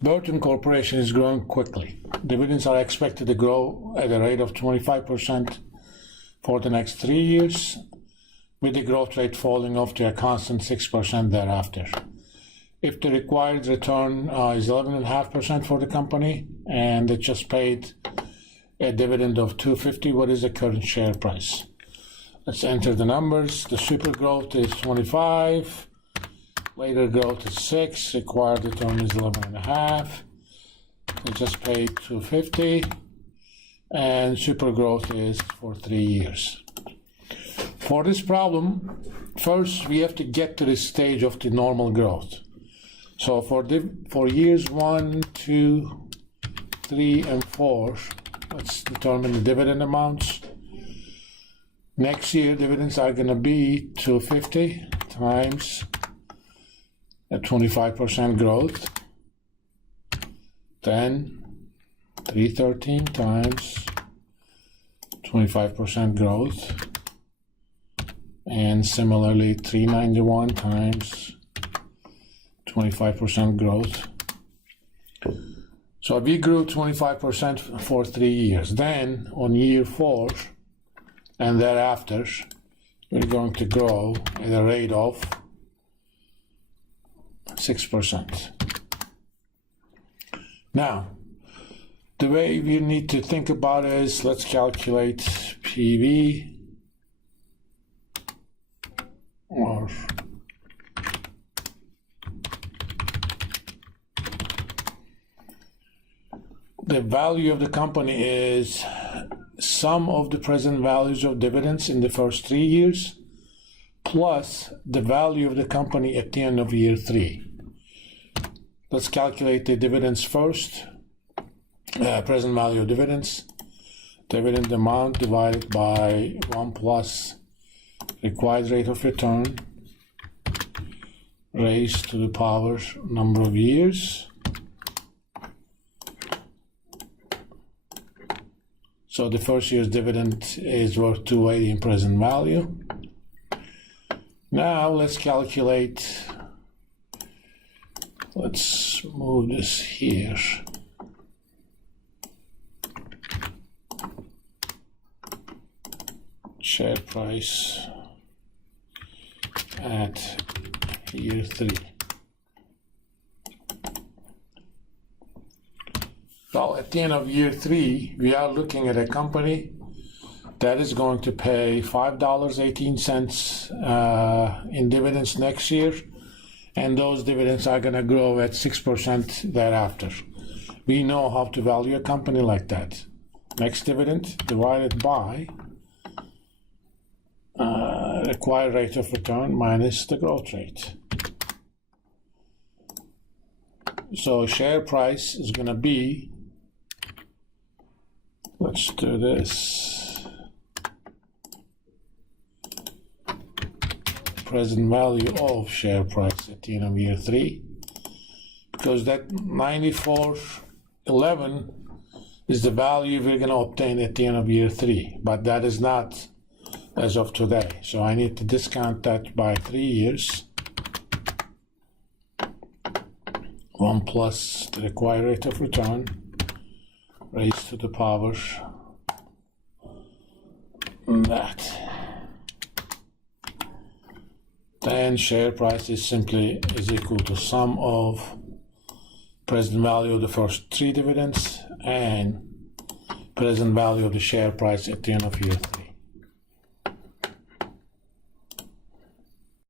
Burton Corporation is growing quickly. Dividends are expected to grow at a rate of 25% for the next 3 years, with the growth rate falling off to a constant 6% thereafter. If the required return is 11.5% for the company, and it just paid a dividend of $2.50, what is the current share price? Let's enter the numbers. The super growth is 25. Later growth is 6, required return is 11.5. It just paid $2.50, and super growth is for 3 years. For this problem, first we have to get to this stage of the normal growth. So for years 1, 2, 3, and 4, let's determine the dividend amounts. Next year, dividends are going to be $2.50 times at 25% growth, then $3.13 times 25% growth, and similarly $3.91 times 25% growth. So we grew 25% for 3 years. Then on year 4 and thereafter, we're going to grow at a rate of 6%. Now, the way we need to think about it is, let's calculate PV, or the value of the company is sum of the present values of dividends in the first 3 years plus the value of the company at the end of year 3. Let's calculate the dividends first. Present value of dividends. Dividend amount divided by 1 plus required rate of return raised to the power number of years. So the first year's dividend is worth $2.80 in present value. Now let's calculate, let's move this here. Share price at year 3. So at the end of year 3, we are looking at a company that is going to pay $5.18 in dividends next year, and those dividends are going to grow at 6% thereafter. We know how to value a company like that. Next dividend divided by required rate of return minus the growth rate. So share price is going to be, let's do this, present value of share price at the end of year 3, because that 94.11 is the value we're going to obtain at the end of year 3, but that is not as of today. So I need to discount that by 3 years. 1 plus the required rate of return raised to the power that. Then share price is equal to sum of present value of the first 3 dividends and present value of the share price at the end of year 3.